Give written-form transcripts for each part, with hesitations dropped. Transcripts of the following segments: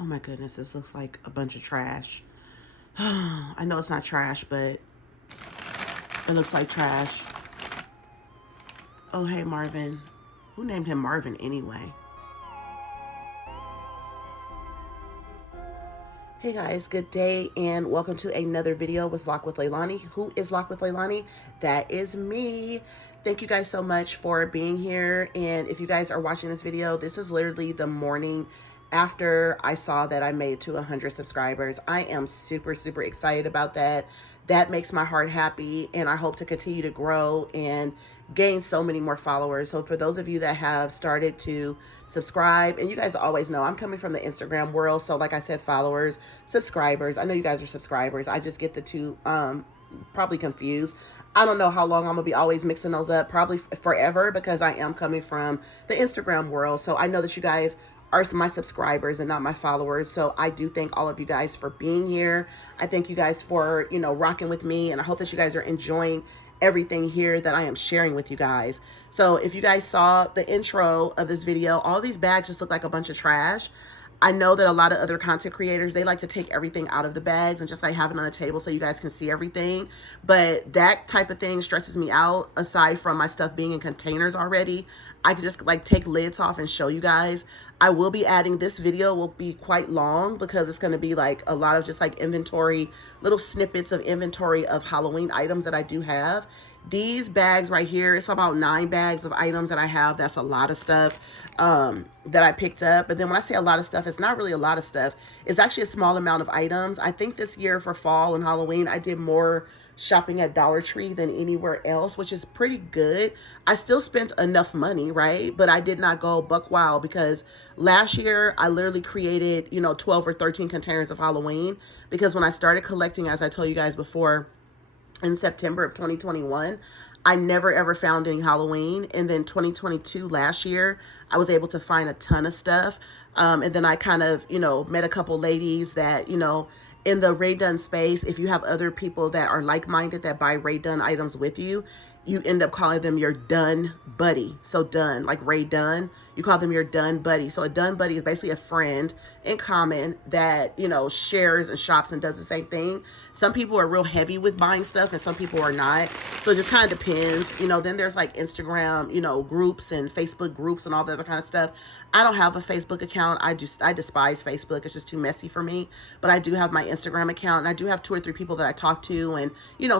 Oh my goodness, this looks like a bunch of trash. I know it's not trash, but it looks like trash. Oh, hey, Marvin. Who named him Marvin anyway? Hey guys, good day and welcome to another video with Lock with Leilani. Who is Lock with Leilani? That is me. Thank you guys so much for being here. And if you guys are watching this video, this is literally the morning after I saw that I made to 100 subscribers. I am super, super excited about that. That makes my heart happy, and I hope to continue to grow and gain so many more followers. So for those of you that have started to subscribe, and you guys always know I'm coming from the Instagram world, so like I said, followers, subscribers. I know you guys are subscribers. I just get the two probably confused. I don't know how long I'm gonna be always mixing those up, probably forever, because I am coming from the Instagram world. So I know that you guys are my subscribers and not my followers. So I do thank all of you guys for being here. I thank you guys for, rocking with me, and I hope that you guys are enjoying everything here that I am sharing with you guys. So if you guys saw the intro of this video, all these bags just look like a bunch of trash. I know that a lot of other content creators, they like to take everything out of the bags and just like have it on the table so you guys can see everything. But that type of thing stresses me out. Aside from my stuff being in containers already, I could just like take lids off and show you guys. I will be adding, this video will be quite long because it's going to be like a lot of just like inventory, little snippets of inventory of Halloween items that I do have. These bags right here, it's about 9 bags of items that I have. That's a lot of stuff that I picked up. But then when I say a lot of stuff, it's not really a lot of stuff. It's actually a small amount of items. I think this year for fall and Halloween, I did more shopping at Dollar Tree than anywhere else, which is pretty good. I still spent enough money, right? But I did not go buck wild because last year I literally created, 12 or 13 containers of Halloween, because when I started collecting, as I told you guys before, in September of 2021, I never ever found any Halloween. And then 2022, last year, I was able to find a ton of stuff. And then I kind of, met a couple ladies that, in the Ray Dunn space, if you have other people that are like-minded that buy Ray Dunn items with you, you end up calling them your Dunn buddy. So Dunn, like Ray Dunn, you call them your Dunn buddy. So a Dunn buddy is basically a friend in common that, shares and shops and does the same thing. Some people are real heavy with buying stuff and some people are not. So it just kind of depends. Then there's like Instagram, groups and Facebook groups and all the other kind of stuff. I don't have a Facebook account. I despise Facebook. It's just too messy for me. But I do have my Instagram account, and I do have 2 or 3 people that I talk to, and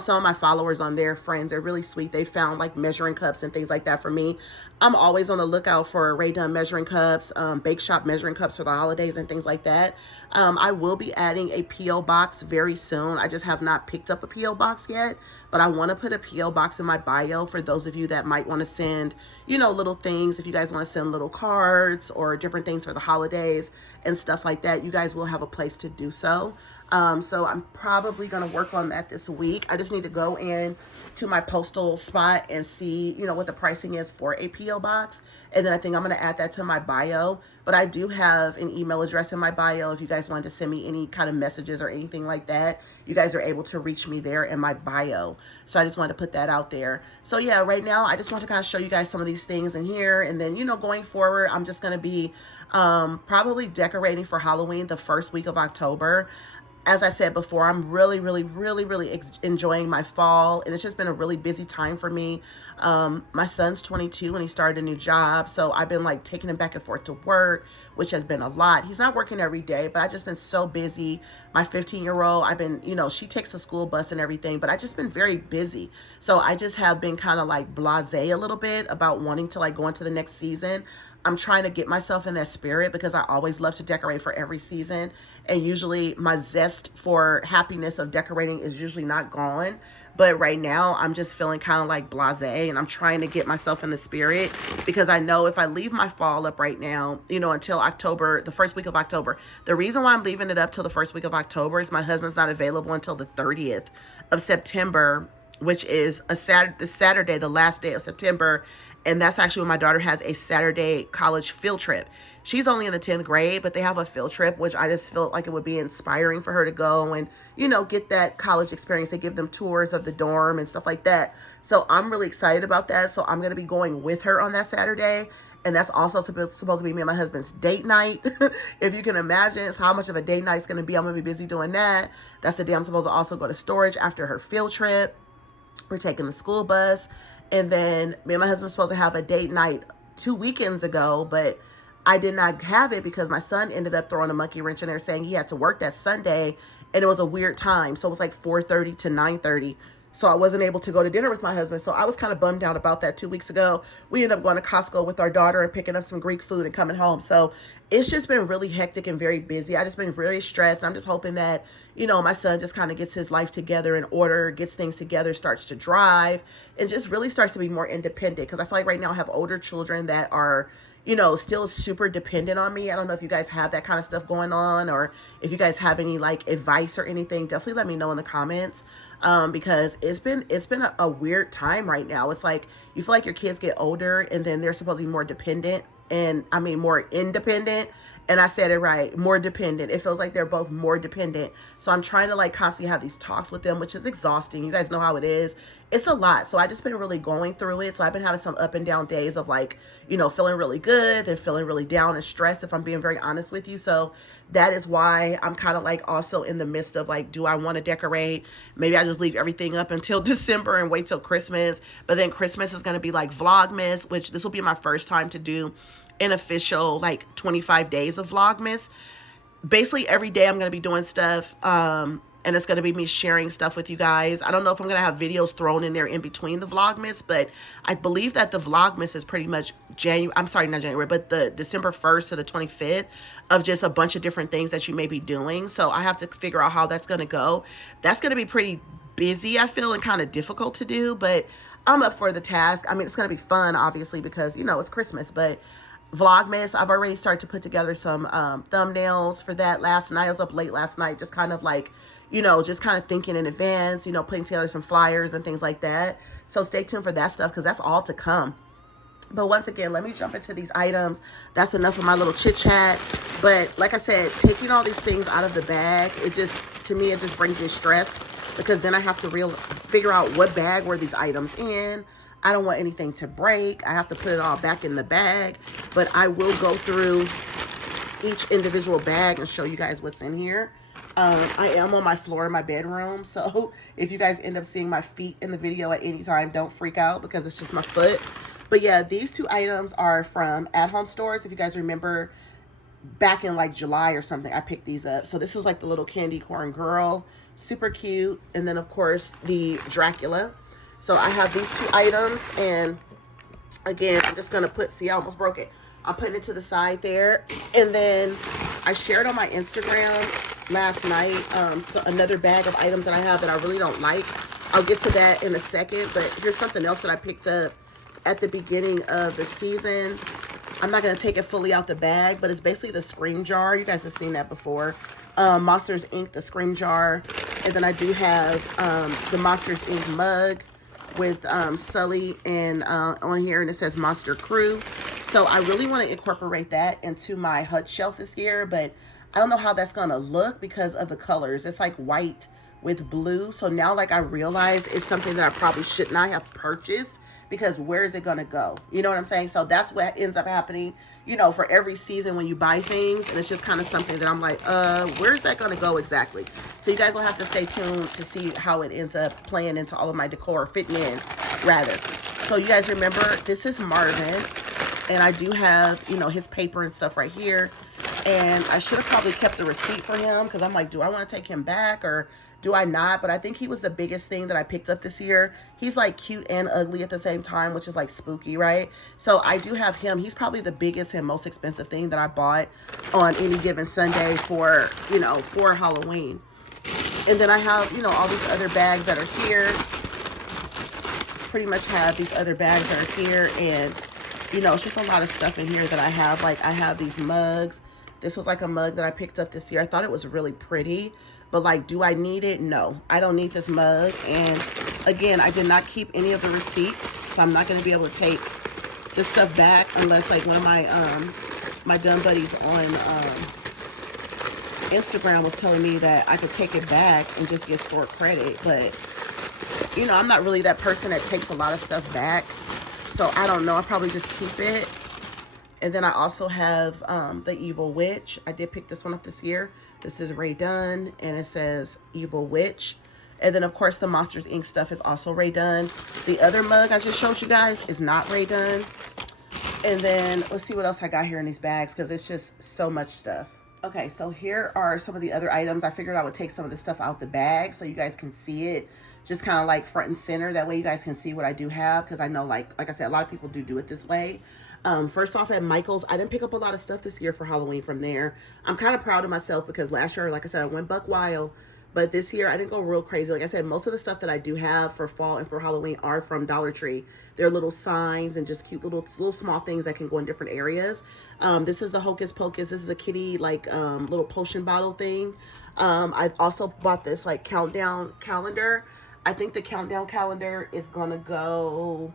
some of my followers on there, friends, they're really sweet. They found like measuring cups and things like that for me. I'm always on the lookout for Ray Dunn measuring cups, bake shop measuring cups for the holidays and things like that. I will be adding a P.O. box very soon. I just have not picked up a P.O. box yet, but I want to put a P.O. box in my bio for those of you that might want to send, little things. If you guys want to send little cards or different things for the holidays and stuff like that, you guys will have a place to do so. So I'm probably going to work on that this week. I just need to go in to my postal spot and see, what the pricing is for a P.O. box. And then I think I'm going to add that to my bio. But I do have an email address in my bio. If you guys want to send me any kind of messages or anything like that, you guys are able to reach me there in my bio. So I just wanted to put that out there. So yeah, right now I just want to kind of show you guys some of these things in here. And then, going forward, I'm just going to be probably decorating for Halloween the first week of October. As I said before, I'm really, really, really, really enjoying my fall, and it's just been a really busy time for me. My son's 22 and he started a new job, so I've been like taking him back and forth to work, which has been a lot. He's not working every day, but I've just been so busy. My 15-year-old, I've been, she takes the school bus and everything, but I just been very busy. So I just have been kind of like blasé a little bit about wanting to like go into the next season. I'm trying to get myself in that spirit because I always love to decorate for every season. And usually my zest for happiness of decorating is usually not gone. But right now I'm just feeling kind of like blasé, and I'm trying to get myself in the spirit because I know if I leave my fall up right now, until October, the first week of October, the reason why I'm leaving it up till the first week of October is my husband's not available until the 30th of September, which is a Saturday, the last day of September. And that's actually when my daughter has a Saturday college field trip. She's only in the 10th grade, but they have a field trip, which I just felt like it would be inspiring for her to go and, get that college experience. They give them tours of the dorm and stuff like that. So I'm really excited about that. So I'm going to be going with her on that Saturday. And that's also supposed to be me and my husband's date night. If you can imagine it's how much of a date night it's going to be, I'm going to be busy doing that. That's the day I'm supposed to also go to storage after her field trip. We're taking the school bus. And then me and my husband were supposed to have a date night 2 weekends ago, but I did not have it because my son ended up throwing a monkey wrench in there, saying he had to work that Sunday, and it was a weird time. So it was like 4:30 to 9:30. So I wasn't able to go to dinner with my husband. So I was kind of bummed out about that 2 weeks ago. We ended up going to Costco with our daughter and picking up some Greek food and coming home. So it's just been really hectic and very busy. I just been really stressed. I'm just hoping that, my son just kind of gets his life together in order, gets things together, starts to drive, and just really starts to be more independent. Because I feel like right now I have older children that are, still super dependent on me. I don't know if you guys have that kind of stuff going on, or if you guys have any like advice or anything. Definitely let me know in the comments, because it's been a weird time right now. It's like you feel like your kids get older and then they're supposed to be more dependent, and I mean more independent. And I said it right, more dependent. It feels like they're both more dependent. So I'm trying to like constantly have these talks with them, which is exhausting. You guys know how it is. It's a lot. So I just been really going through it. So I've been having some up and down days of like, feeling really good and feeling really down and stressed, if I'm being very honest with you. So that is why I'm kind of like also in the midst of like, do I want to decorate? Maybe I just leave everything up until December and wait till Christmas. But then Christmas is going to be like Vlogmas, which this will be my first time to do an official like 25 days of Vlogmas. Basically every day I'm going to be doing stuff, and it's going to be me sharing stuff with you guys. I don't know if I'm going to have videos thrown in there in between the Vlogmas, but I believe that the Vlogmas is pretty much the December 1st to the 25th of just a bunch of different things that you may be doing. So I have to figure out how that's going to go. That's going to be pretty busy, I feel, and kind of difficult to do, but I'm up for the task. I mean, it's going to be fun, obviously, because, it's Christmas, but Vlogmas, I've already started to put together some thumbnails for that last night. I was up late last night, just kind of like, just kind of thinking in advance, putting together some flyers and things like that. So stay tuned for that stuff, because that's all to come. But once again, let me jump into these items. That's enough of my little chit chat. But like I said, taking all these things out of the bag, to me, it just brings me stress, because then I have to figure out what bag were these items in. I don't want anything to break. I have to put it all back in the bag, but I will go through each individual bag and show you guys what's in here. I am on my floor in my bedroom, so if you guys end up seeing my feet in the video at any time, don't freak out, because it's just my foot. But yeah, these two items are from At Home Stores. If you guys remember, back in like July or something, I picked these up. So this is like the little candy corn girl, super cute. And then of course the Dracula. So I have these two items, and again, I'm just going to see, I almost broke it. I'm putting it to the side there. And then I shared on my Instagram last night so another bag of items that I have that I really don't like. I'll get to that in a second, but here's something else that I picked up at the beginning of the season. I'm not going to take it fully out the bag, but it's basically the Scream jar. You guys have seen that before. Monsters Inc., the Scream jar. And then I do have the Monsters Inc. mug with Sully and on here, and it says Monster Crew. So I really want to incorporate that into my hut shelf this year, but I don't know how that's going to look because of the colors. It's like white with blue. So now like I realize it's something that I probably should not have purchased, because where is it going to go? You know what I'm saying? So that's what ends up happening, for every season when you buy things. And it's just kind of something that I'm like, where's that going to go exactly? So you guys will have to stay tuned to see how it ends up playing into all of my decor, fitting in, rather. So you guys remember, this is Marvin. And I do have, his paper and stuff right here. And I should have probably kept the receipt for him, because I'm like, do I want to take him back or do I not? But I think he was the biggest thing that I picked up this year. He's like cute and ugly at the same time, which is like spooky, right? So I do have him. He's probably the biggest and most expensive thing that I bought on any given Sunday for, for Halloween. And then I have, all these other bags that are here. Pretty much have these other bags that are here. And, it's just a lot of stuff in here that I have. Like I have these mugs. This was like a mug that I picked up this year. I thought it was really pretty. But like, do I need it? No, I don't need this mug. And again, I did not keep any of the receipts, so I'm not going to be able to take this stuff back unless like one of my dumb buddies on Instagram was telling me that I could take it back and just get store credit. But I'm not really that person that takes a lot of stuff back, so I don't know. I'll probably just keep it. And then I also have the Evil Witch. I did pick this one up this year. This is Ray Dunn, and it says Evil Witch. And then, of course, the Monsters, Inc. stuff is also Ray Dunn. The other mug I just showed you guys is not Ray Dunn. And then let's see what else I got here in these bags, because it's just so much stuff. Okay, so here are some of the other items. I figured I would take some of the stuff out the bag so you guys can see it just kind of like front and center. That way you guys can see what I do have, because I know, like I said, a lot of people do it this way. First off, at Michael's, I didn't pick up a lot of stuff this year for Halloween from there. I'm kind of proud of myself because last year, like I said, I went buck wild. But this year, I didn't go real crazy. Like I said, most of the stuff that I do have for fall and for Halloween are from Dollar Tree. They're little signs and just cute little small things that can go in different areas. This is the Hocus Pocus. This is a kitty, like, little potion bottle thing. I've also bought this, like, countdown calendar. I think the countdown calendar is going to go...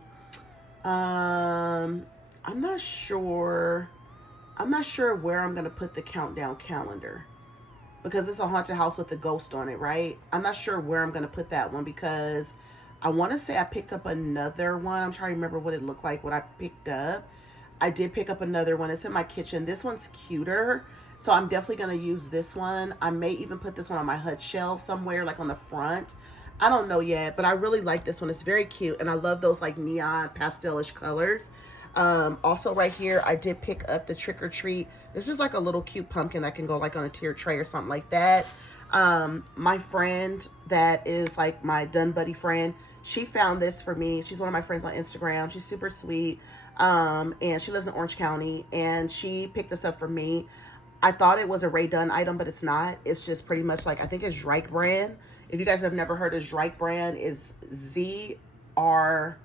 I'm not sure. I'm not sure where I'm going to put the countdown calendar, because it's a haunted house with a ghost on it, right? I'm not sure where I'm going to put that one, because I want to say I picked up another one. I'm trying to remember what it looked like, what I picked up. I did pick up another one. It's in my kitchen. This one's cuter, so I'm definitely going to use this one. I may even put this one on my hut shelf somewhere, like on the front. I don't know yet, but I really like this one. It's very cute, and I love those like neon pastelish colors. Also right here, I did pick up the Trick or Treat. This is like a little cute pumpkin that can go like on a tiered tray or something like that. My friend that is like my Dun Buddy friend, she found this for me. She's one of my friends on Instagram. She's super sweet. And she lives in Orange County, and she picked this up for me. I thought it was a Ray Dunn item, but it's not. It's just pretty much like, I think it's Zrike brand. If you guys have never heard of Zrike brand, is Zrike.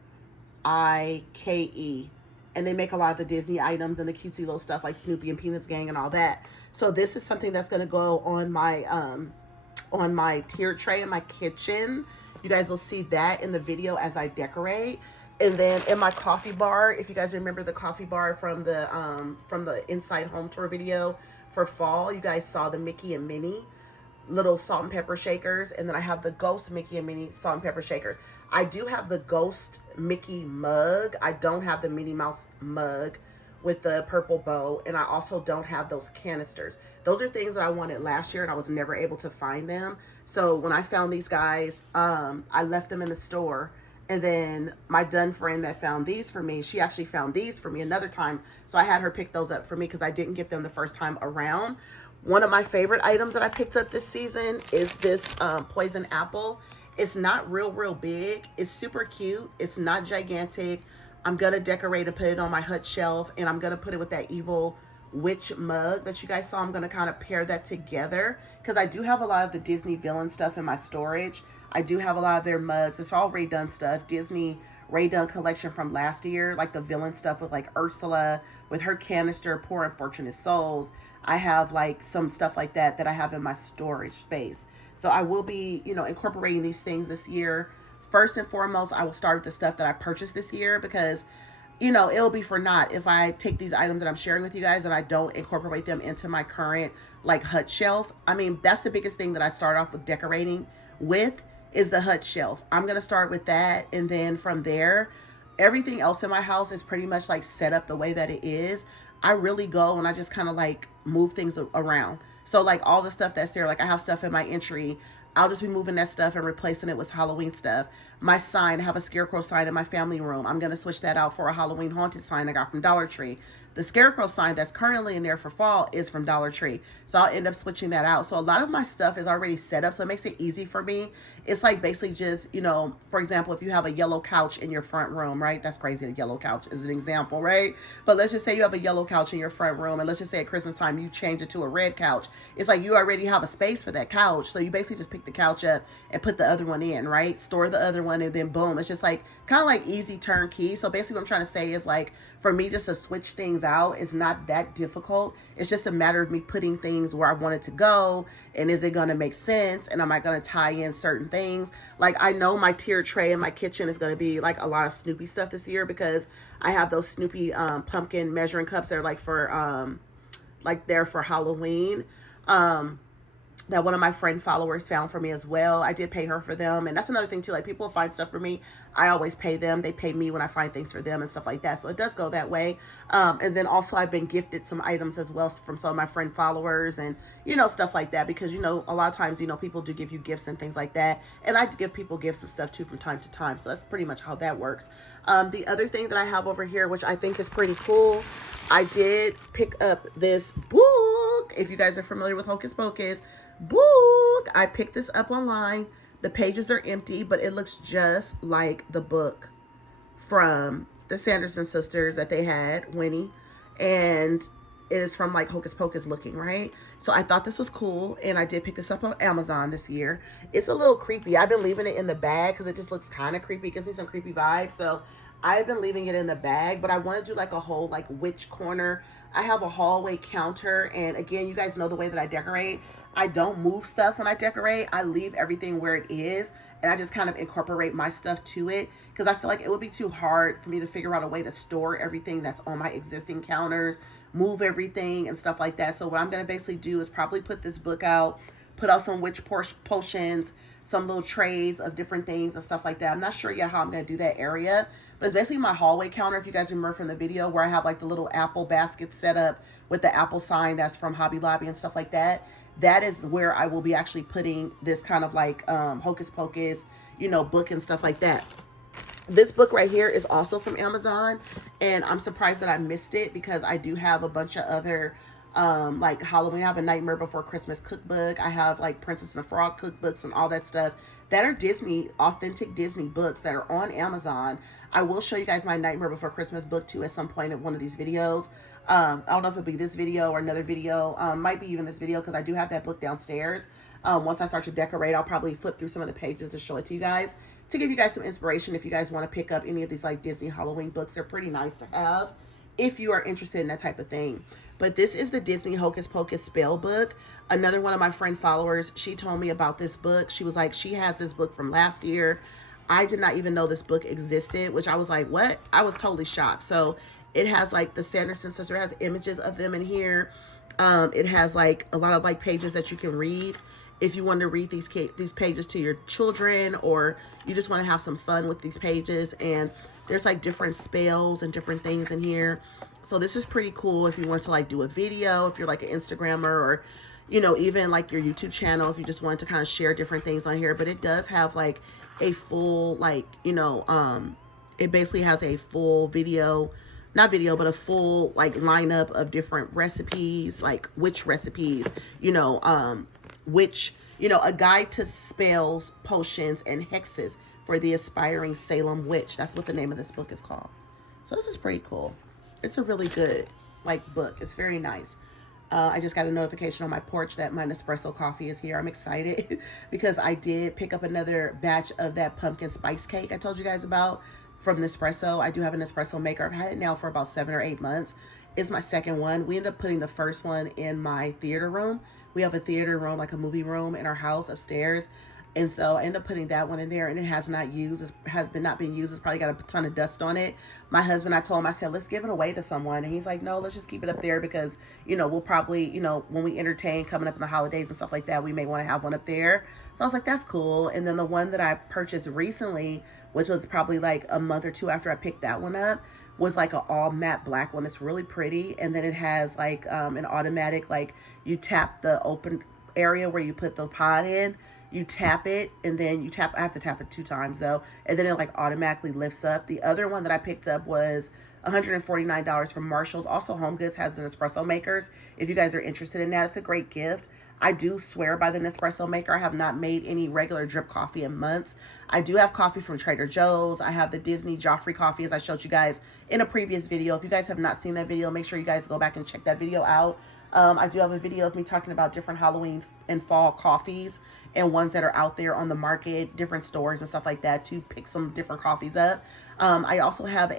And they make a lot of the Disney items and the cutesy little stuff like Snoopy and Peanuts Gang and all that. So this is something that's going to go on my tiered tray in my kitchen. You guys will see that in the video as I decorate. And then in my coffee bar, if you guys remember the coffee bar from the Inside Home Tour video for fall, you guys saw the Mickey and Minnie little salt and pepper shakers, and then I have the Ghost Mickey and Minnie salt and pepper shakers. I do have the Ghost Mickey mug. I don't have the Minnie Mouse mug with the purple bow, and I also don't have those canisters. Those are things that I wanted last year, and I was never able to find them. So when I found these guys, I left them in the store. And then my Dunn friend that found these for me, she actually found these for me another time. So I had her pick those up for me because I didn't get them the first time around. One of my favorite items that I picked up this season is this poison apple. It's not real big. It's super cute. It's not gigantic. I'm going to decorate and put it on my hut shelf, and I'm going to put it with that Evil Witch mug that you guys saw. I'm going to kind of pair that together because I do have a lot of the Disney villain stuff in my storage. I do have a lot of their mugs. It's all Ray Dunn stuff. Disney Ray Dunn collection from last year, like the villain stuff with like Ursula with her canister, Poor Unfortunate Souls. I have like some stuff like that I have in my storage space. So I will be, incorporating these things this year. First and foremost, I will start with the stuff that I purchased this year because, it'll be for naught if I take these items that I'm sharing with you guys and I don't incorporate them into my current like hut shelf. I mean, that's the biggest thing that I start off with decorating with is the hut shelf. I'm going to start with that. And then from there, everything else in my house is pretty much like set up the way that it is. I really go and I just kind of like move things around. So like all the stuff that's there, like I have stuff in my entry, I'll just be moving that stuff and replacing it with Halloween stuff. My sign, I have a scarecrow sign in my family room. I'm going to switch that out for a Halloween haunted sign I got from Dollar Tree. The scarecrow sign that's currently in there for fall is from Dollar Tree. So I'll end up switching that out. So a lot of my stuff is already set up. So it makes it easy for me. It's like basically just, for example, if you have a yellow couch in your front room, right? That's crazy. A yellow couch is an example, right? But let's just say you have a yellow couch in your front room. And let's just say at Christmas time, you change it to a red couch. It's like you already have a space for that couch. So you basically just pick the couch up and put the other one in, right? Store the other one and then boom. It's just like kind of like easy turnkey. So basically what I'm trying to say is like for me just to switch things out is not that difficult. It's just a matter of me putting things where I want it to go, and is it going to make sense, and am I going to tie in certain things. Like I know my tiered tray in my kitchen is going to be like a lot of Snoopy stuff this year because I have those Snoopy pumpkin measuring cups that are like for like they're for Halloween. that one of my friend followers found for me as well. I did pay her for them. And that's another thing too. Like, people find stuff for me, I always pay them. They pay me when I find things for them and stuff like that. So it does go that way. And then also I've been gifted some items as well from some of my friend followers and, stuff like that. Because, a lot of times, people do give you gifts and things like that. And I give people gifts and stuff too from time to time. So that's pretty much how that works. The other thing that I have over here, which I think is pretty cool, I did pick up this book. If you guys are familiar with Hocus Pocus book, I picked this up online. The pages are empty, but it looks just like the book from the Sanderson sisters that they had, Winnie, and it is from like Hocus Pocus looking, right? So I thought this was cool, and I did pick this up on Amazon this year. It's a little creepy. I've been leaving it in the bag because it just looks kind of creepy. It gives me some creepy vibes. So I've been leaving it in the bag, but I want to do like a whole like witch corner. I have a hallway counter, and again, you guys know the way that I decorate. I don't move stuff when I decorate. I leave everything where it is, and I just kind of incorporate my stuff to it because I feel like it would be too hard for me to figure out a way to store everything that's on my existing counters, move everything and stuff like that. So what I'm going to basically do is probably put this book out, put out some witch potions, some little trays of different things and stuff like that. I'm not sure yet how I'm going to do that area, but it's basically my hallway counter. If you guys remember from the video where I have like the little apple basket set up with the apple sign that's from Hobby Lobby and stuff like that, that is where I will be actually putting this kind of like Hocus Pocus, book and stuff like that. This book right here is also from Amazon, and I'm surprised that I missed it because I do have a bunch of other like Halloween. I have a Nightmare Before Christmas cookbook. I have like Princess and the Frog cookbooks and all that stuff that are Disney, authentic Disney books that are on Amazon. I will show you guys my Nightmare Before Christmas book too at some point in one of these videos. I don't know if it'll be this video or another video. Might be even this video because I do have that book downstairs. Once I start to decorate, I'll probably flip through some of the pages to show it to you guys, to give you guys some inspiration if you guys want to pick up any of these like Disney Halloween books. They're pretty nice to have if you are interested in that type of thing. But this is the Disney Hocus Pocus spell book. Another one of my friend followers, she told me about this book. She was like, she has this book from last year. I did not even know this book existed, which I was like, what? I was totally shocked. So it has like the Sanderson sister, has images of them in here. It has like a lot of like pages that you can read if you want to read these pages to your children, or you just want to have some fun with these pages. And there's like different spells and different things in here. So this is pretty cool if you want to like do a video, if you're like an Instagrammer, or even like your YouTube channel, if you just want to kind of share different things on here. But it does have like a full like it basically has a full video, not video, but a full like lineup of different recipes, like witch recipes, a guide to spells, potions, and hexes for the aspiring Salem witch. That's what the name of this book is called. So this is pretty cool. It's a really good like book. It's very nice. I just got a notification on my porch that my Nespresso coffee is here. I'm excited because I did pick up another batch of that pumpkin spice cake I told you guys about from Nespresso. I do have an Nespresso maker. I've had it now for about 7 or 8 months. It's my second one. We ended up putting the first one in my theater room. We have a theater room, like a movie room in our house upstairs. And so I ended up putting that one in there, and it has not been used. It's probably got a ton of dust on it. My husband, I told him, I said, let's give it away to someone. And he's like, no, let's just keep it up there because, we'll probably, when we entertain coming up in the holidays and stuff like that, we may want to have one up there. So I was like, that's cool. And then the one that I purchased recently, which was probably like a month or two after I picked that one up, was like an all matte black one. It's really pretty. And then it has like an automatic, like you tap the open area where you put the pot in. You tap it, and then I have to tap it 2 times though, and then it like automatically lifts up. The other one that I picked up was $149 from Marshall's. Also, Home Goods has the Nespresso makers. If you guys are interested in that, it's a great gift. I do swear by the Nespresso maker. I have not made any regular drip coffee in months. I do have coffee from Trader Joe's. I have the Disney Joffrey coffee, as I showed you guys in a previous video. If you guys have not seen that video, make sure you guys go back and check that video out. I do have a video of me talking about different Halloween and fall coffees and ones that are out there on the market, different stores and stuff like that, to pick some different coffees up. I also have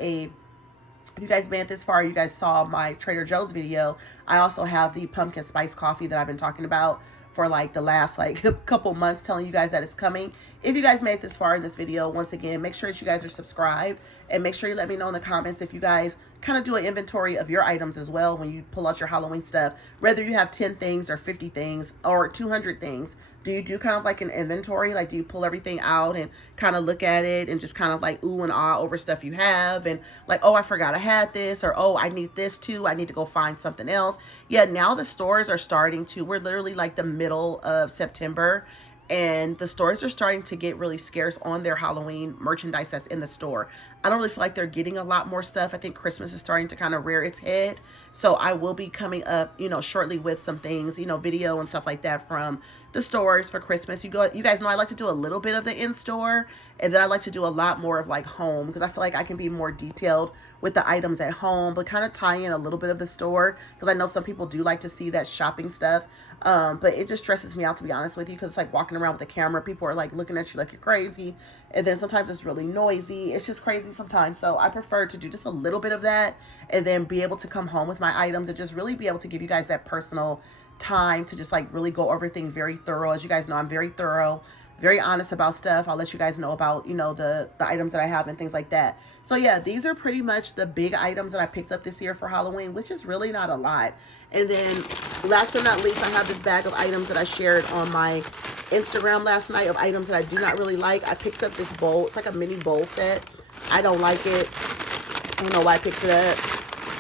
if you guys made it this far, you guys saw my Trader Joe's video. I also have the pumpkin spice coffee that I've been talking about for like the last like couple months, telling you guys that it's coming. If you guys made it this far in this video, once again, make sure that you guys are subscribed, and make sure you let me know in the comments if you guys kind of do an inventory of your items as well when you pull out your Halloween stuff. Whether you have 10 things or 50 things or 200 things, do you do kind of like an inventory? Like, do you pull everything out and kind of look at it and just kind of like ooh and ah over stuff you have, and like, oh, I forgot I had this, or oh, I need this too, I need to go find something else. Yeah, now the stores are starting to, we're literally like the middle of September, and the stores are starting to get really scarce on their Halloween merchandise that's in the store. I don't really feel like they're getting a lot more stuff. I think Christmas is starting to kind of rear its head. So I will be coming up, shortly with some things, video and stuff like that from the stores for Christmas. You guys know I like to do a little bit of the in-store, and then I like to do a lot more of like home, because I feel like I can be more detailed with the items at home, but kind of tie in a little bit of the store, because I know some people do like to see that shopping stuff. But it just stresses me out, to be honest with you, because it's like walking around with a camera. People are like looking at you like you're crazy. And then sometimes it's really noisy. It's just crazy sometimes. So I prefer to do just a little bit of that and then be able to come home with my items and just really be able to give you guys that personal time to just like really go over things very thorough. As you guys know, I'm very thorough, very honest about stuff. I'll let you guys know about, the items that I have and things like that. So yeah, these are pretty much the big items that I picked up this year for Halloween, which is really not a lot. And then last but not least, I have this bag of items that I shared on my Instagram last night of items that I do not really like. I picked up this bowl. It's like a mini bowl set. I don't like it. I don't know why I picked it up.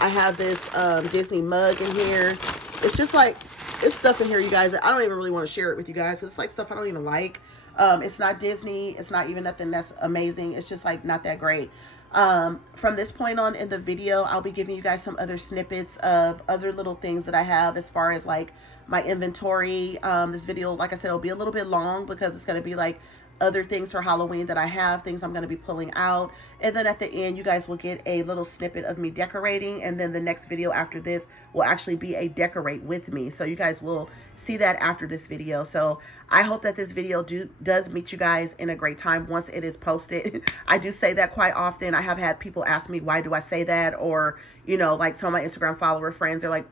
I have this Disney mug in here. It's just like, it's stuff in here, you guys, I don't even really want to share it with you guys. It's like stuff I don't even like. It's not Disney. It's not even nothing that's amazing. It's just like not that great. From this point on in the video, I'll be giving you guys some other snippets of other little things that I have as far as like my inventory. This video, like I said, will be a little bit long because it's going to be like other things for Halloween that I have, things I'm going to be pulling out. And then at the end, you guys will get a little snippet of me decorating. And then the next video after this will actually be a decorate with me. So you guys will see that after this video. So I hope that this video does meet you guys in a great time once it is posted. I do say that quite often. I have had people ask me, why do I say that? Or, like some of my Instagram follower friends are like,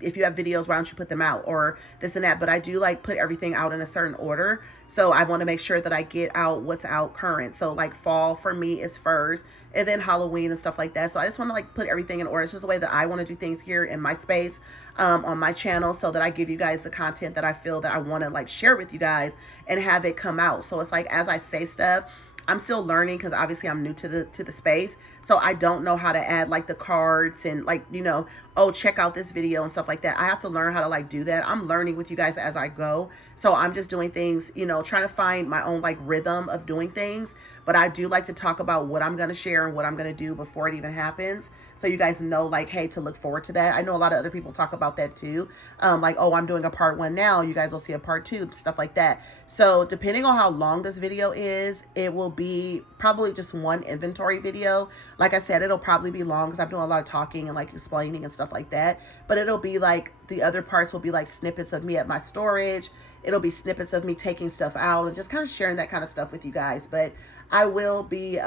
if you have videos, why don't you put them out? Or this and that. But I do like put everything out in a certain order. So I want to make sure that I get out what's out current. So like fall for me is first, and then Halloween and stuff like that. So I just want to like put everything in order. It's just the way that I want to do things here in my space, on my channel, so that I give you guys the content that I feel that I want to like share with you guys and have it come out. So it's like, as I say stuff, I'm still learning, because obviously I'm new to the space. So I don't know how to add like the cards and like, oh, check out this video and stuff like that. I have to learn how to like do that. I'm learning with you guys as I go. So I'm just doing things, trying to find my own like rhythm of doing things. But I do like to talk about what I'm going to share and what I'm going to do before it even happens. So you guys know, like, hey, to look forward to that. I know a lot of other people talk about that too. Like, oh, I'm doing a part 1 now. You guys will see a part 2, stuff like that. So depending on how long this video is, it will be probably just one inventory video. Like I said, it'll probably be long because I'm doing a lot of talking and like explaining and stuff like that. But it'll be like, the other parts will be like snippets of me at my storage. It'll be snippets of me taking stuff out and just kind of sharing that kind of stuff with you guys. But I will be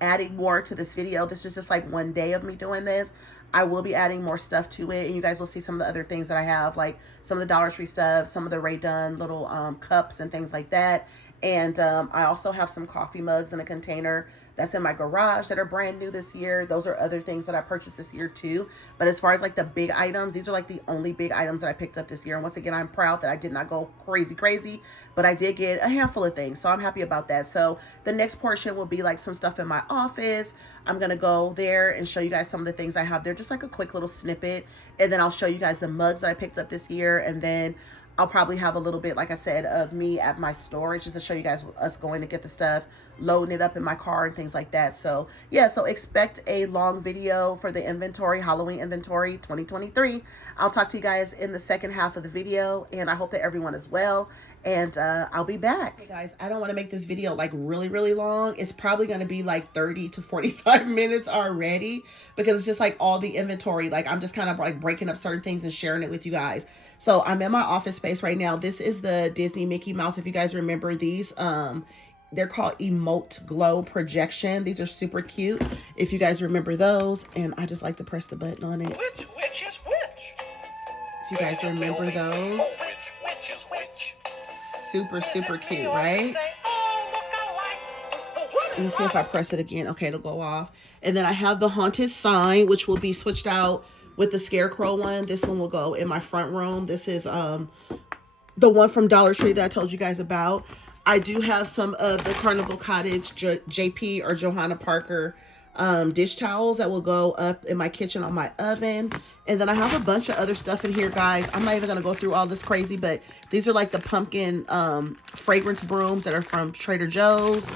adding more to this video. This is just like one day of me doing this. I will be adding more stuff to it, and you guys will see some of the other things that I have, like some of the Dollar Tree stuff, some of the Ray Dunn little cups and things like that. And I also have some coffee mugs in a container that's in my garage that are brand new this year. Those are other things that I purchased this year too. But as far as like the big items, these are like the only big items that I picked up this year. And once again, I'm proud that I did not go crazy, but I did get a handful of things. So I'm happy about that. So the next portion will be like some stuff in my office. I'm going to go there and show you guys some of the things I have there, just like a quick little snippet. And then I'll show you guys the mugs that I picked up this year. And then I'll probably have a little bit, like I said, of me at my storage, just to show you guys us going to get the stuff, loading it up in my car and things like that. So yeah, so expect a long video for the inventory, Halloween inventory 2023. I'll talk to you guys in the second half of the video, and I hope that everyone is well. And I'll be back. Hey guys, I don't want to make this video like really long. It's probably going to be like 30 to 45 minutes already, because it's just like all the inventory. Like I'm just kind of like breaking up certain things and sharing it with you guys. So I'm in my office space right now. This is the Disney Mickey Mouse. If you guys remember these, they're called Emote Glow Projection. These are super cute, if you guys remember those. And I just like to press the button on it. Which is which? If you guys remember those. Which is which? Super cute, right? Let me see if I press it again. Okay, it'll go off. And then I have the haunted sign, which will be switched out with the scarecrow one. This one will go in my front room. This is the one from Dollar Tree that I told you guys about. I do have some of the Carnival Cottage JP or Johanna Parker dish towels that will go up in my kitchen on my oven. And then I have a bunch of other stuff in here, guys. I'm not even going to go through all this crazy, but these are like the pumpkin fragrance brooms that are from Trader Joe's.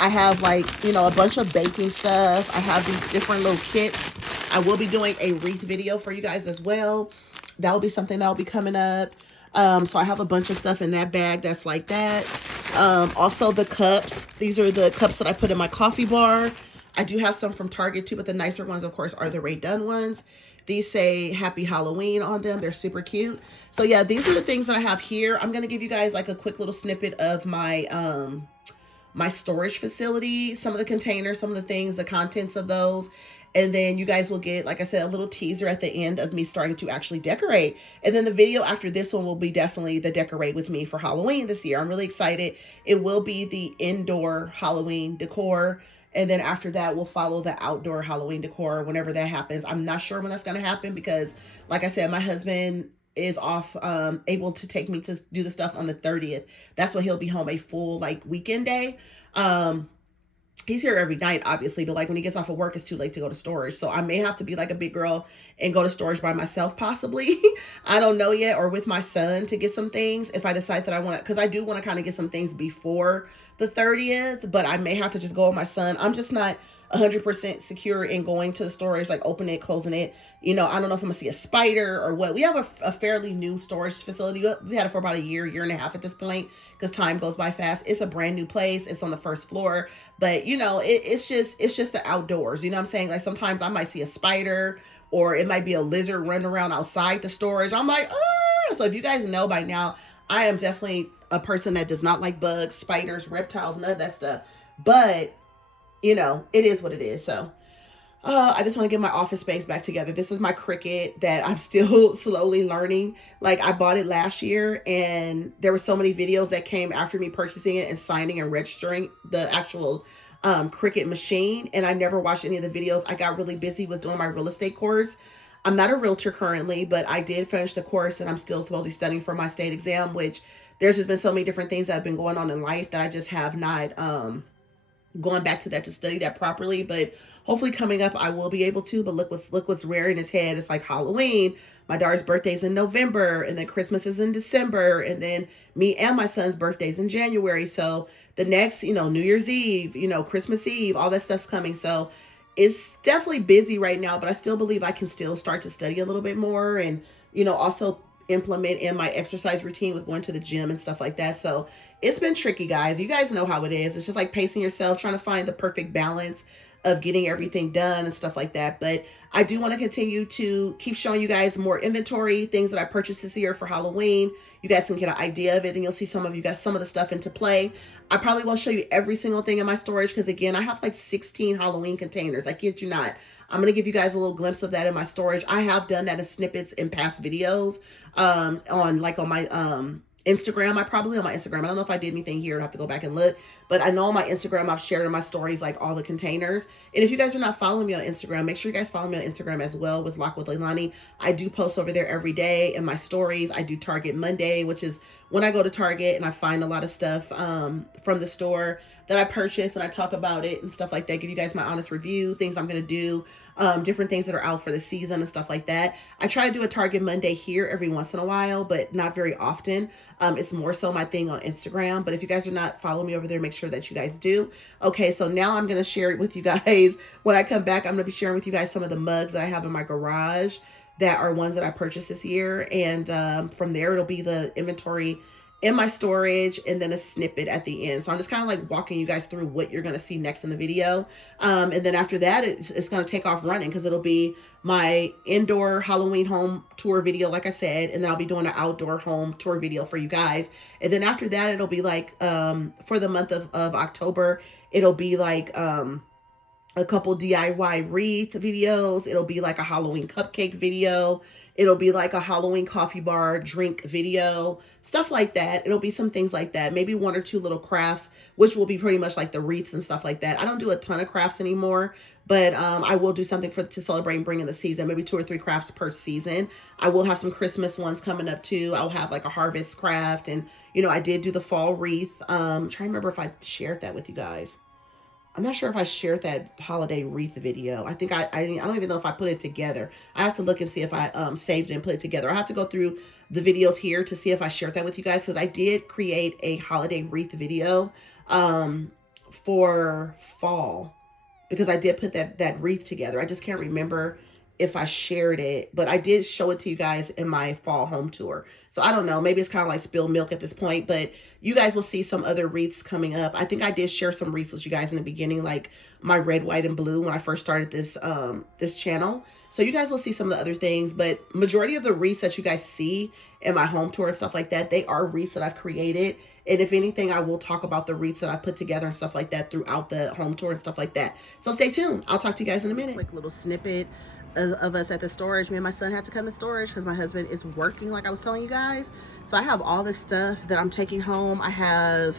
I have like, you know, a bunch of baking stuff. I have these different little kits. I will be doing a wreath video for you guys as well. That will be something that will be coming up. So I have a bunch of stuff in that bag that's like that. Also the cups. These are the cups that I put in my coffee bar. I do have some from Target too, but the nicer ones, of course, are the Rae Dunn ones. These say Happy Halloween on them. They're super cute. So yeah, these are the things that I have here. I'm going to give you guys like a quick little snippet of my my storage facility, some of the containers, some of the things, the contents of those. And then you guys will get, like I said, a little teaser at the end of me starting to actually decorate. And then the video after this one will be definitely the decorate with me for Halloween this year. I'm really excited. It will be the indoor Halloween decor. And then after that, we'll follow the outdoor Halloween decor whenever that happens. I'm not sure when that's going to happen because, like I said, my husband is off, able to take me to do the stuff on the 30th. That's when he'll be home a full, like, weekend day. He's here every night, obviously, but like when he gets off of work, it's too late to go to storage. So I may have to be like a big girl and go to storage by myself, possibly. I don't know yet, or with my son to get some things if I decide that I want to, because I do want to kind of get some things before the 30th, but I may have to just go with my son. I'm just not 100% secure in going to the storage, like opening it, closing it. You know, I don't know if I'm gonna see a spider or what. We have a fairly new storage facility. We had it for about a year and a half at this point because time goes by fast. It's a brand new place. It's on the first floor, but you know, it's just the outdoors. You know what I'm saying? Like sometimes I might see a spider or it might be a lizard running around outside the storage. I'm like, ah. So if you guys know by now, I am definitely a person that does not like bugs, spiders, reptiles, none of that stuff. But you know, it is what it is. So I just want to get my office space back together. This is my Cricut that I'm still slowly learning. Like I bought it last year and there were so many videos that came after me purchasing it and signing and registering the actual Cricut machine. And I never watched any of the videos. I got really busy with doing my real estate course. I'm not a realtor currently, but I did finish the course and I'm still supposedly studying for my state exam, which there's just been so many different things that have been going on in life that I just have not, going back to that to study that properly. But hopefully coming up I will be able to. But look what's rearing its head. It's like Halloween, my daughter's birthday's in November, and then Christmas is in December, and then me and my son's birthday's in January. So the next, you know, New Year's Eve, you know, Christmas Eve, all that stuff's coming. So it's definitely busy right now, but I still believe I can still start to study a little bit more and, you know, also implement in my exercise routine with going to the gym and stuff like that. So it's been tricky, guys. You guys know how it is. It's just like pacing yourself, trying to find the perfect balance of getting everything done and stuff like that. But I do want to continue to keep showing you guys more inventory, things that I purchased this year for Halloween. You guys can get an idea of it, and you'll see some of you guys, some of the stuff into play. I probably won't show you every single thing in my storage because, again, I have like 16 Halloween containers. I kid you not. I'm going to give you guys a little glimpse of that in my storage. I have done that in snippets in past videos on my Instagram. On my Instagram. I don't know if I did anything here. I have to go back and look. But I know on my Instagram, I've shared in my stories like all the containers. And if you guys are not following me on Instagram, make sure you guys follow me on Instagram as well with Lock with Leilani. I do post over there every day in my stories. I do Target Monday, which is when I go to Target and I find a lot of stuff from the store that I purchase, and I talk about it and stuff like that. Give you guys my honest review, things I'm going to do, different things that are out for the season and stuff like that. I try to do a Target Monday here every once in a while, but not very often. It's more so my thing on Instagram. But if you guys are not following me over there, make sure that you guys do. Okay, so now I'm going to share it with you guys. When I come back, I'm going to be sharing with you guys some of the mugs that I have in my garage that are ones that I purchased this year. And from there, it'll be the inventory in my storage and then a snippet at the end. So I'm just kind of like walking you guys through what you're going to see next in the video. And then after that, it's going to take off running because it'll be my indoor Halloween home tour video, like I said, and then I'll be doing an outdoor home tour video for you guys. And then after that, it'll be like, for the month of October, it'll be like, a couple DIY wreath videos. It'll be like a Halloween cupcake video. It'll be like a Halloween coffee bar drink video, stuff like that. It'll be some things like that. Maybe one or two little crafts, which will be pretty much like the wreaths and stuff like that. I don't do a ton of crafts anymore, but I will do something to celebrate and bring in the season. Maybe 2 or 3 crafts per season. I will have some Christmas ones coming up too. I'll have like a harvest craft, and I did do the fall wreath. Trying to remember if I shared that with you guys. I'm not sure if I shared that holiday wreath video. I think I don't even know if I put it together. I have to look and see if I saved it and put it together. I have to go through the videos here to see if I shared that with you guys, because I did create a holiday wreath video for fall, because I did put that wreath together. I just can't remember if I shared it, but I did show it to you guys in my fall home tour. So I don't know, maybe it's kind of like spilled milk at this point, but you guys will see some other wreaths coming up. I think I did share some wreaths with you guys in the beginning, like my red, white, and blue when I first started this channel. So you guys will see some of the other things, but majority of the wreaths that you guys see in my home tour and stuff like that, they are wreaths that I've created. And if anything, I will talk about the wreaths that I put together and stuff like that throughout the home tour and stuff like that. So stay tuned. I'll talk to you guys in a minute. Quick little snippet of us at the storage. Me and my son had to come to storage because my husband is working, like I was telling you guys. So I have all this stuff that I'm taking home. I have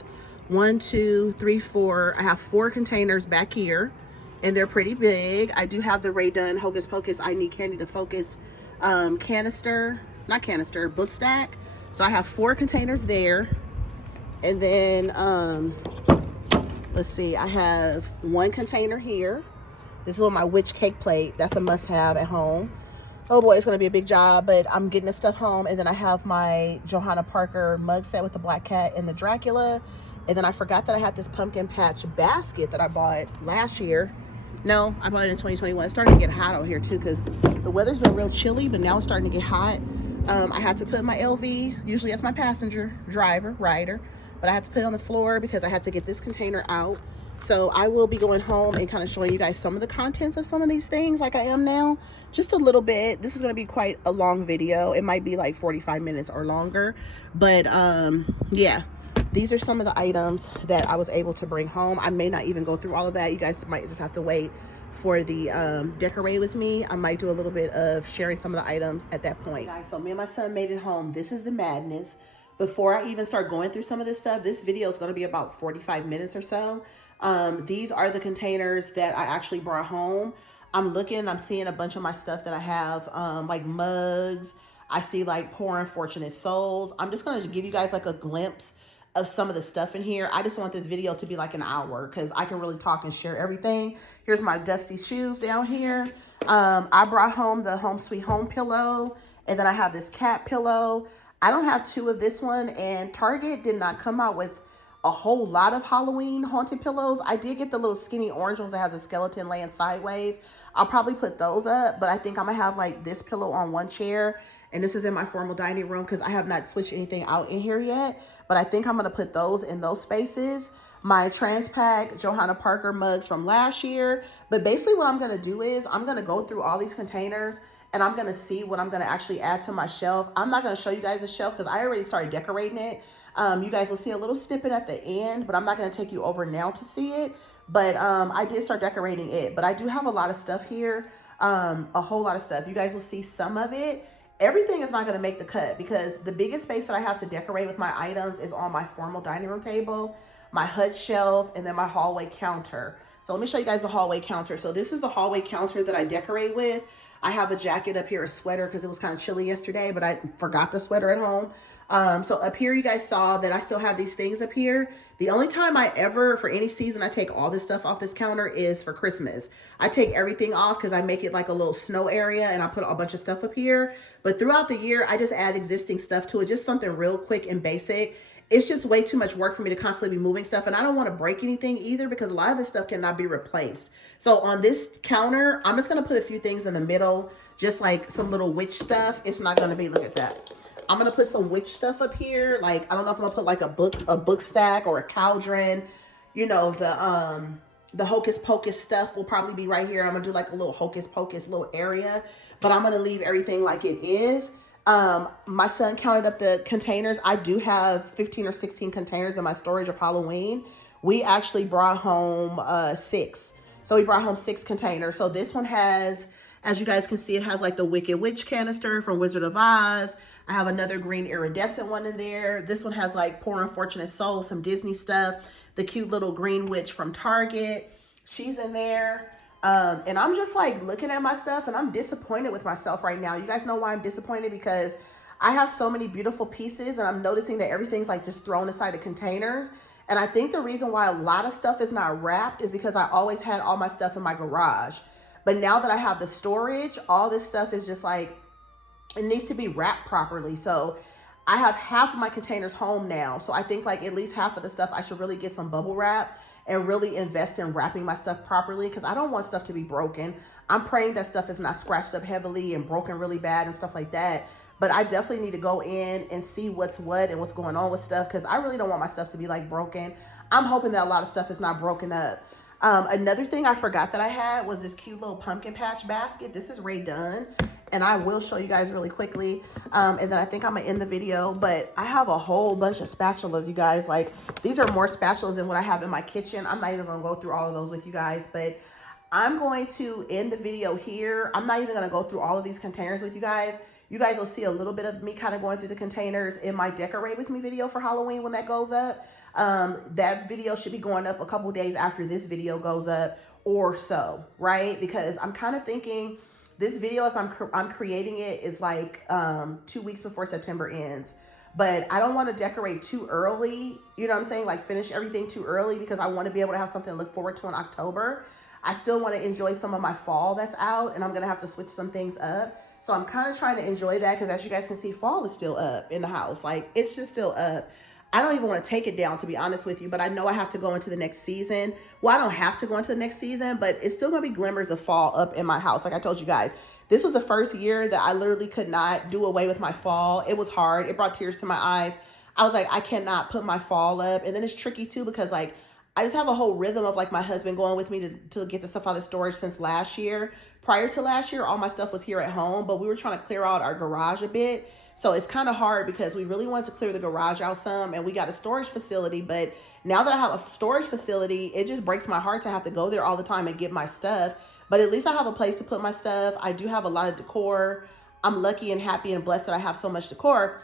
1, 2, 3, 4. I have 4 containers back here, and they're pretty big. I do have the Ray Dunn Hocus Pocus I Need Candy to Focus book stack. So I have 4 containers there. And then let's see, I have 1 container here. This is my witch cake plate. That's a must-have at home. Oh boy, it's gonna be a big job, but I'm getting this stuff home. And then I have my Johanna Parker mug set with the black cat and the Dracula. And then I forgot that I had this pumpkin patch basket that I bought last year. No, I bought it in 2021. It's starting to get hot out here too, because the weather's been real chilly, but now it's starting to get hot. I had to put my LV, usually as my passenger, rider, but I had to put it on the floor because I had to get this container out. So I will be going home and kind of showing you guys some of the contents of some of these things like I am now, just a little bit. This is going to be quite a long video. It might be like 45 minutes or longer, but yeah, these are some of the items that I was able to bring home. I may not even go through all of that. You guys might just have to wait for the decorate with me. I might do a little bit of sharing some of the items at that point. Guys, so me and my son made it home. This is the madness. Before I even start going through some of this stuff, this video is going to be about 45 minutes or so. These are the containers that I actually brought home. I'm looking and I'm seeing a bunch of my stuff that I have, like mugs. I see like Poor Unfortunate Souls. I'm just going to give you guys like a glimpse of some of the stuff in here. I just want this video to be like an hour because I can really talk and share everything. Here's my dusty shoes down here. I brought home the Home Sweet Home pillow, and then I have this cat pillow. I don't have 2 of this one, and Target did not come out with a whole lot of Halloween haunted pillows. I did get the little skinny orange ones that has a skeleton laying sideways. I'll probably put those up, but I think I'm gonna have like this pillow on one chair, and this is in my formal dining room because I have not switched anything out in here yet, but I think I'm gonna put those in those spaces. My Transpac Johanna Parker mugs from last year. But basically what I'm gonna do is I'm gonna go through all these containers and I'm gonna see what I'm gonna actually add to my shelf. I'm not gonna show you guys the shelf because I already started decorating it. You guys will see a little snippet at the end, but I'm not gonna take you over now to see it. But I did start decorating it. But I do have a lot of stuff here, a whole lot of stuff. You guys will see some of it. Everything is not going to make the cut because the biggest space that I have to decorate with my items is on my formal dining room table, my hut shelf, and then my hallway counter. So let me show you guys the hallway counter. So this is the hallway counter that I decorate with. I have a jacket up here, a sweater, because it was kind of chilly yesterday, but I forgot the sweater at home. So up here, you guys saw that I still have these things up here. The only time I ever, for any season, I take all this stuff off this counter is for Christmas. I take everything off because I make it like a little snow area and I put a bunch of stuff up here. But throughout the year, I just add existing stuff to it, just something real quick and basic. It's just way too much work for me to constantly be moving stuff, and I don't want to break anything either because a lot of this stuff cannot be replaced. So on this counter, I'm just going to put a few things in the middle, just like some little witch stuff. It's not going to be, look at that. I'm going to put some witch stuff up here. Like, I don't know if I'm going to put like a book stack or a cauldron. You know, the Hocus Pocus stuff will probably be right here. I'm going to do like a little Hocus Pocus little area, but I'm going to leave everything like it is. My son counted up the containers. I do have 15 or 16 containers in my storage of Halloween. We actually brought home 6. So we brought home 6 containers. So this one has As you guys can see, it has like the Wicked Witch canister from Wizard of Oz. I have another green iridescent one in there. This one has like Poor Unfortunate Soul, some Disney stuff. The cute little green witch from Target. She's in there. And I'm just like looking at my stuff and I'm disappointed with myself right now. You guys know why I'm disappointed? Because I have so many beautiful pieces and I'm noticing that everything's like just thrown inside of containers. And I think the reason why a lot of stuff is not wrapped is because I always had all my stuff in my garage. But now that I have the storage, all this stuff is just like, it needs to be wrapped properly. So I have half of my containers home now. So I think like at least half of the stuff I should really get some bubble wrap and really invest in wrapping my stuff properly because I don't want stuff to be broken. I'm praying that stuff is not scratched up heavily and broken really bad and stuff like that. But I definitely need to go in and see what's what and what's going on with stuff because I really don't want my stuff to be like broken. I'm hoping that a lot of stuff is not broken up. Another thing I forgot that I had was this cute little pumpkin patch basket. This is Ray Dunn, and I will show you guys really quickly. And then I think I'm gonna end the video, but I have a whole bunch of spatulas, you guys. Like, these are more spatulas than what I have in my kitchen. I'm not even gonna go through all of those with you guys, but I'm going to end the video here. I'm not even gonna go through all of these containers with you guys. You guys will see a little bit of me kind of going through the containers in my Decorate With Me video for Halloween when that goes up. That video should be going up a couple days after this video goes up or so, right? Because I'm kind of thinking this video as I'm creating it is like 2 weeks before September ends. But I don't want to decorate too early, you know what I'm saying? Like finish everything too early because I want to be able to have something to look forward to in October. I still want to enjoy some of my fall that's out and I'm going to have to switch some things up. So I'm kind of trying to enjoy that because as you guys can see, fall is still up in the house. Like it's just still up. I don't even want to take it down, to be honest with you, but I know I have to go into the next season. Well, I don't have to go into the next season, but it's still going to be glimmers of fall up in my house. Like I told you guys, this was the first year that I literally could not do away with my fall. It was hard. It brought tears to my eyes. I was like, I cannot put my fall up. And then it's tricky too, because like, I just have a whole rhythm of like my husband going with me to get the stuff out of storage since last year. Prior to last year, all my stuff was here at home, but we were trying to clear out our garage a bit. So it's kind of hard because we really wanted to clear the garage out some and we got a storage facility. But now that I have a storage facility, it just breaks my heart to have to go there all the time and get my stuff. But at least I have a place to put my stuff. I do have a lot of decor. I'm lucky and happy and blessed that I have so much decor.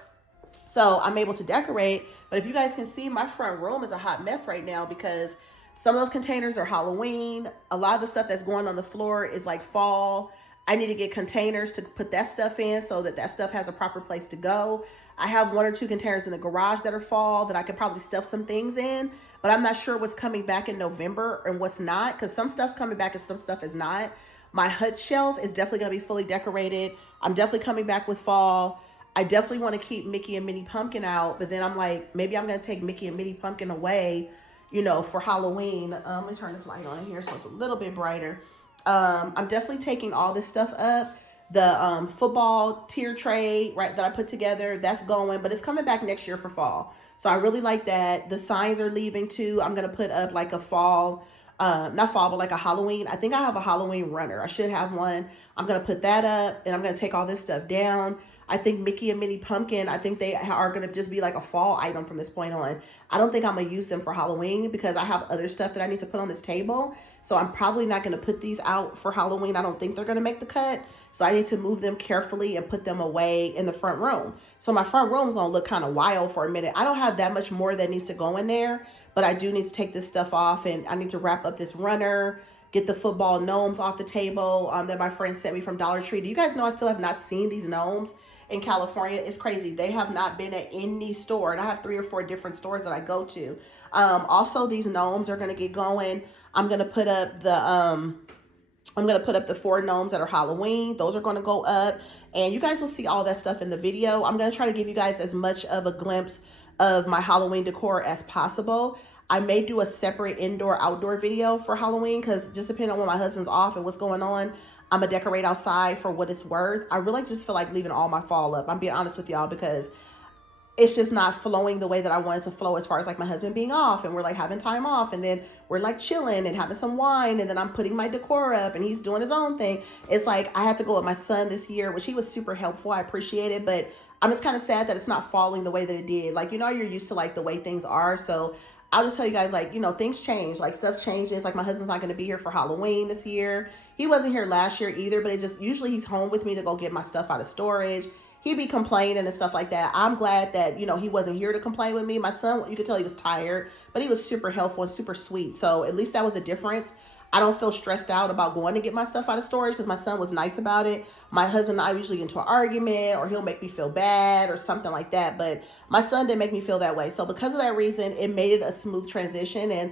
So I'm able to decorate. But if you guys can see, my front room is a hot mess right now because some of those containers are Halloween. A lot of the stuff that's going on the floor is like fall. I need to get containers to put that stuff in so that that stuff has a proper place to go. I have 1 or 2 containers in the garage that are fall that I could probably stuff some things in, but I'm not sure what's coming back in November and what's not because some stuff's coming back and some stuff is not. My hut shelf is definitely going to be fully decorated. I'm definitely coming back with fall. I definitely want to keep Mickey and Minnie Pumpkin out, but then I'm like, maybe I'm going to take Mickey and Minnie Pumpkin away, you know, for Halloween. Let me turn this light on in here so it's a little bit brighter. I'm definitely taking all this stuff up. The football tier tray, right, that I put together, that's going, but it's coming back next year for fall. So I really like that. The signs are leaving too. I'm going to put up like a fall, not fall, but like a Halloween. I think I have a Halloween runner. I should have one. I'm going to put that up and I'm going to take all this stuff down. I think Mickey and Minnie Pumpkin, I think they are going to just be like a fall item from this point on. I don't think I'm going to use them for Halloween because I have other stuff that I need to put on this table. So I'm probably not going to put these out for Halloween. I don't think they're going to make the cut. So I need to move them carefully and put them away in the front room. So my front room is going to look kind of wild for a minute. I don't have that much more that needs to go in there, but I do need to take this stuff off and I need to wrap up this runner, get the football gnomes off the table that my friend sent me from Dollar Tree. Do you guys know I still have not seen these gnomes in California? It's crazy. They have not been at any store, and I have 3 or 4 different stores that I go to. Also, these gnomes are going to get going. I'm going to put up the 4 gnomes that are Halloween. Those are going to go up, and you guys will see all that stuff in the video. I'm going to try to give you guys as much of a glimpse of my Halloween decor as possible. I may do a separate indoor-outdoor video for Halloween because just depending on when my husband's off and what's going on, I'm going to decorate outside for what it's worth. I really just feel like leaving all my fall up. I'm being honest with y'all because it's just not flowing the way that I want it to flow as far as like my husband being off and we're like having time off and then we're like chilling and having some wine and then I'm putting my decor up and he's doing his own thing. It's like I had to go with my son this year, which he was super helpful. I appreciate it, but I'm just kind of sad that it's not falling the way that it did. Like, you know, you're used to like the way things are. So I'll just tell you guys, like, things change, like stuff changes. Like my husband's not going to be here for Halloween this year. He wasn't here last year either, but it just, usually he's home with me to go get my stuff out of storage. He'd be complaining and stuff like that. I'm glad that, he wasn't here to complain with me. My son, you could tell he was tired, but he was super helpful and super sweet. So at least that was a difference. I don't feel stressed out about going to get my stuff out of storage because my son was nice about it. My husband and I usually get into an argument, or he'll make me feel bad or something like that. But my son didn't make me feel that way. So because of that reason, it made it a smooth transition. And,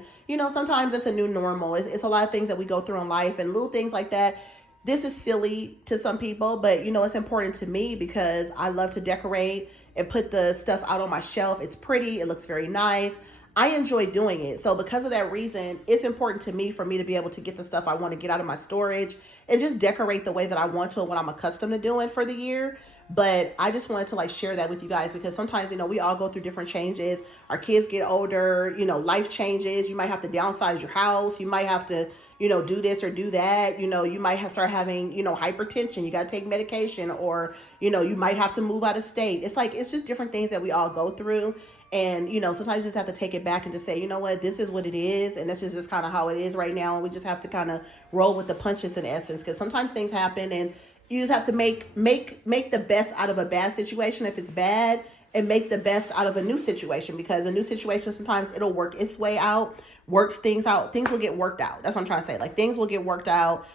sometimes it's a new normal. It's a lot of things that we go through in life and little things like that. This is silly to some people, but it's important to me because I love to decorate and put the stuff out on my shelf. It's pretty. It looks very nice. I enjoy doing it. So because of that reason, it's important to me for me to be able to get the stuff I want to get out of my storage and just decorate the way that I want to and what I'm accustomed to doing for the year. But I just wanted to like share that with you guys because sometimes, we all go through different changes. Our kids get older, life changes. You might have to downsize your house. You might have to, do this or do that. You might start having, hypertension. You got to take medication, or, you might have to move out of state. It's just different things that we all go through. And, sometimes you just have to take it back and just say, you know what, this is what it is. And this is just kind of how it is right now. And we just have to kind of roll with the punches in essence, because sometimes things happen and you just have to make the best out of a bad situation if it's bad, and make the best out of a new situation, because a new situation, sometimes it'll work its way out, works things out. Things will get worked out. That's what I'm trying to say. Like things will get worked out.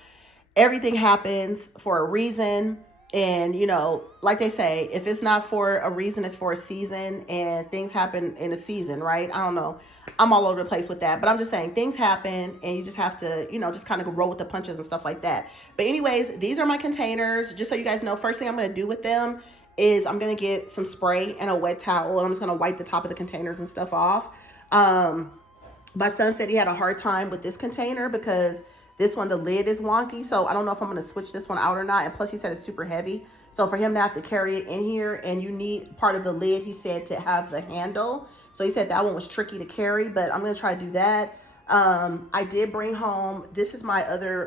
Everything happens for a reason. And, like they say, if it's not for a reason, it's for a season, and things happen in a season, right? I don't know. I'm all over the place with that, but I'm just saying things happen and you just have to, just kind of roll with the punches and stuff like that. But anyways, these are my containers. Just so you guys know, first thing I'm going to do with them is I'm going to get some spray and a wet towel, and I'm just going to wipe the top of the containers and stuff off. My son said he had a hard time with this container because this one, the lid is wonky. So I don't know if I'm going to switch this one out or not. And plus he said it's super heavy. So for him to have to carry it in here, and you need part of the lid, he said, to have the handle. So he said that one was tricky to carry, but I'm going to try to do that. I did bring home, this is my other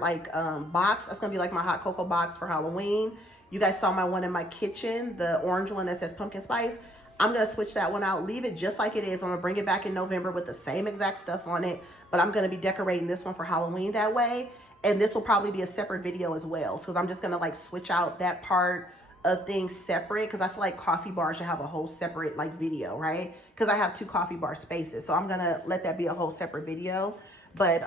box. That's going to be like my hot cocoa box for Halloween. You guys saw my one in my kitchen, the orange one that says pumpkin spice. I'm going to switch that one out, leave it just like it is. I'm going to bring it back in November with the same exact stuff on it, but I'm going to be decorating this one for Halloween that way. And this will probably be a separate video as well. So I'm just going to switch out that part of things separate, because I feel like coffee bars should have a whole separate video, right? Because I have 2 coffee bar spaces. So I'm going to let that be a whole separate video. But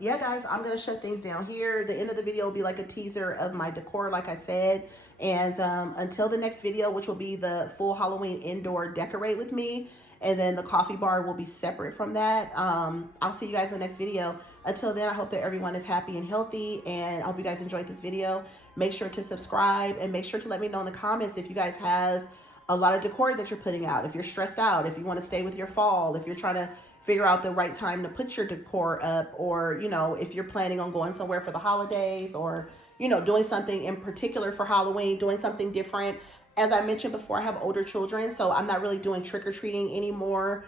yeah, guys, I'm going to shut things down here. The end of the video will be like a teaser of my decor, like I said. And until the next video, which will be the full Halloween indoor decorate with me, and then the coffee bar will be separate from that. I'll see you guys in the next video. Until then, I hope that everyone is happy and healthy, and I hope you guys enjoyed this video. Make sure to subscribe, and make sure to let me know in the comments if you guys have a lot of decor that you're putting out, if you're stressed out, if you want to stay with your fall, if you're trying to figure out the right time to put your decor up, or, if you're planning on going somewhere for the holidays, or, doing something in particular for Halloween, doing something different. As I mentioned before, I have older children, so I'm not really doing trick-or-treating anymore.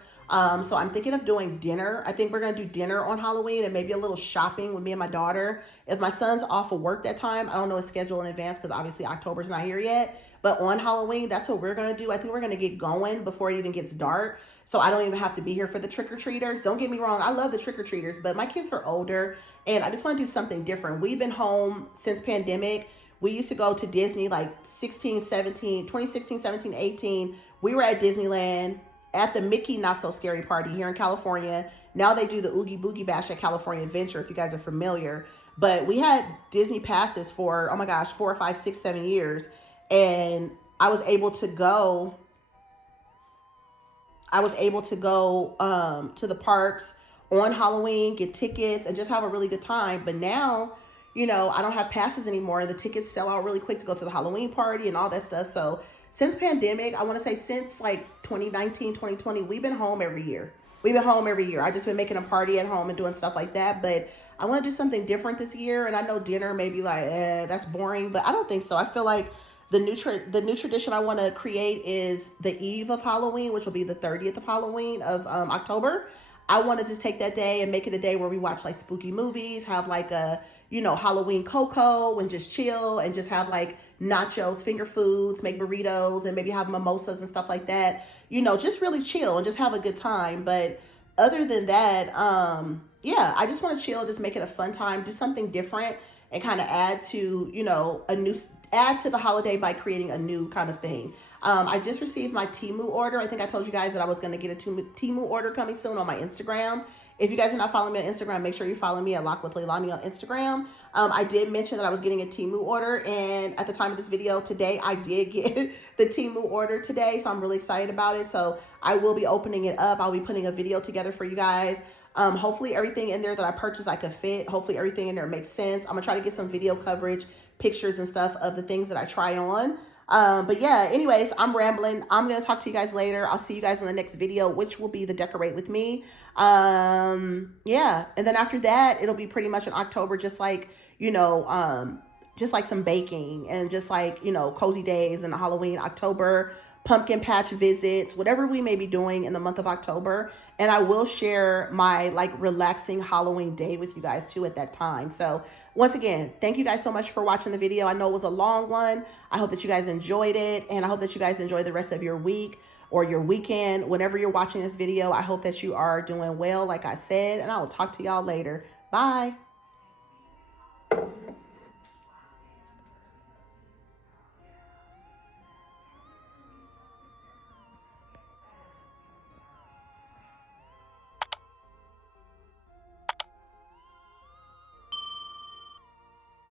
So I'm thinking of doing dinner. I think we're going to do dinner on Halloween, and maybe a little shopping with me and my daughter. If my son's off of work that time, I don't know his schedule in advance because obviously October's not here yet. But on Halloween, that's what we're going to do. I think we're going to get going before it even gets dark, so I don't even have to be here for the trick-or-treaters. Don't get me wrong. I love the trick-or-treaters, but my kids are older, and I just want to do something different. We've been home since pandemic. We used to go to Disney 2016, 17, 18. We were at Disneyland, at the Mickey Not So Scary Party here in California. Now they do the Oogie Boogie Bash at California Adventure, if you guys are familiar. But we had Disney passes for, oh my gosh, 4 or 5, 6, 7 years. And I was able to go to the parks on Halloween, get tickets, and just have a really good time. But now, I don't have passes anymore. The tickets sell out really quick to go to the Halloween party and all that stuff. So since pandemic, I want to say since 2019, 2020, we've been home every year. I just been making a party at home and doing stuff like that. But I want to do something different this year. And I know dinner may be that's boring, but I don't think so. I feel like the new tradition I want to create is the eve of Halloween, which will be the 30th of Halloween of October. I want to just take that day and make it a day where we watch spooky movies, have a, Halloween cocoa, and just chill, and just have nachos, finger foods, make burritos, and maybe have mimosas and stuff like that. Just really chill and just have a good time. But other than that, yeah, I just want to chill, just make it a fun time, do something different, and kind of add to, a new add to the holiday by creating a new kind of thing. I just received my Temu order. I think I told you guys that I was going to get a Temu order coming soon on my Instagram. If you guys are not following me on Instagram, make sure you follow me at Lock with Leilani on Instagram. I did mention that I was getting a Temu order, and at the time of this video today, I did get the Temu order today, so I'm really excited about it. So I will be opening it up. I'll be putting a video together for you guys. Hopefully everything in there that I purchased I could fit. Hopefully everything in there makes sense. I'm gonna try to get some video coverage, pictures and stuff of the things that I try on. But yeah, anyways, I'm rambling. I'm gonna talk to you guys later. I'll see you guys in the next video, which will be the decorate with me. Yeah, and then after that, it'll be pretty much in October, just like some baking and just like, cozy days and Halloween, October, pumpkin patch visits, whatever we may be doing in the month of October. And I will share my like relaxing Halloween day with you guys too at that time. So once again, thank you guys so much for watching the video. I know it was a long one. I hope that you guys enjoyed it, and I hope that you guys enjoy the rest of your week or your weekend. Whenever you're watching this video, I hope that you are doing well, like I said, and I will talk to y'all later. Bye.